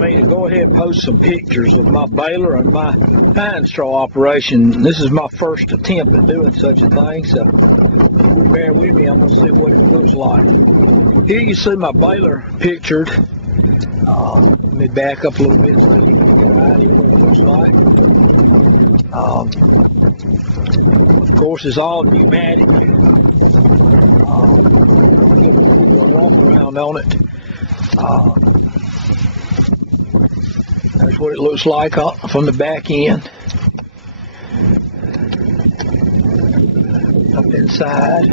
me to go ahead and post some pictures of my baler and my pine straw operation. This is my first attempt at doing such a thing, so bear with me. I'm going to see what it looks like. Here you see my baler pictured. Let me back up a little bit so you can get an idea what it looks like. Of course, it's all pneumatic. We'll walk around on it. That's what it looks like from the back end. Up inside.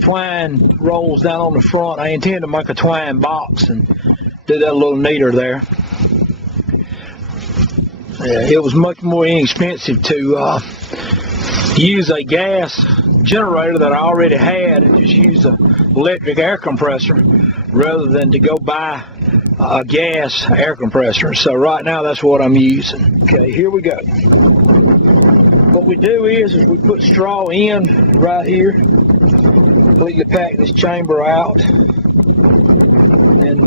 Twine rolls down on the front. I intend to make a twine box and do that a little neater there. It was much more inexpensive to use a gas generator that I already had and just use an electric air compressor rather than to go buy a gas air compressor. So right now that's what I'm using. Okay, here we go. What we do is we put straw in right here, completely pack this chamber out, and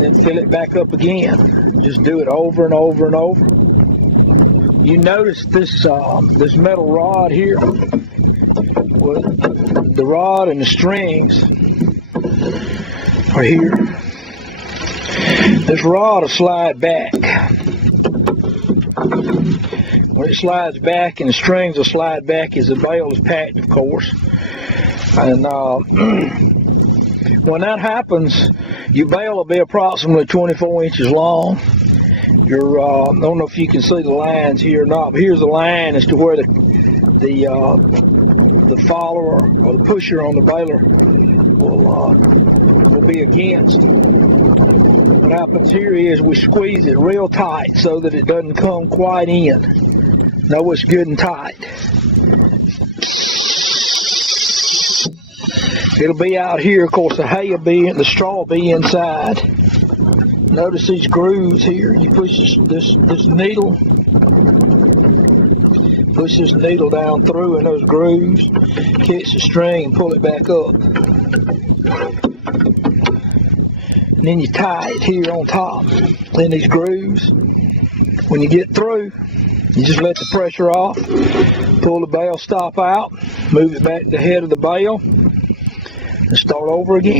then fill it back up again. Just do it over and over and over. You notice this this metal rod here, the rod and the strings are here. This rod will slide back. When it slides back and the strings will slide back as the bale is packed, of course. And when that happens, your bale will be approximately 24 inches long. I don't know if you can see the lines here or not, but here's the line as to where the follower or the pusher on the baler will be against. What happens here is we squeeze it real tight so that it doesn't come quite in. Know it's good and tight. It'll be out here. Of course, the straw will be inside. Notice these grooves here. You push this needle. Push this needle down through in those grooves. Catch the string and pull it back up. And then you tie it here on top in these grooves. When you get through, you just let the pressure off, pull the bale stop out, move it back to the head of the bale, and start over again.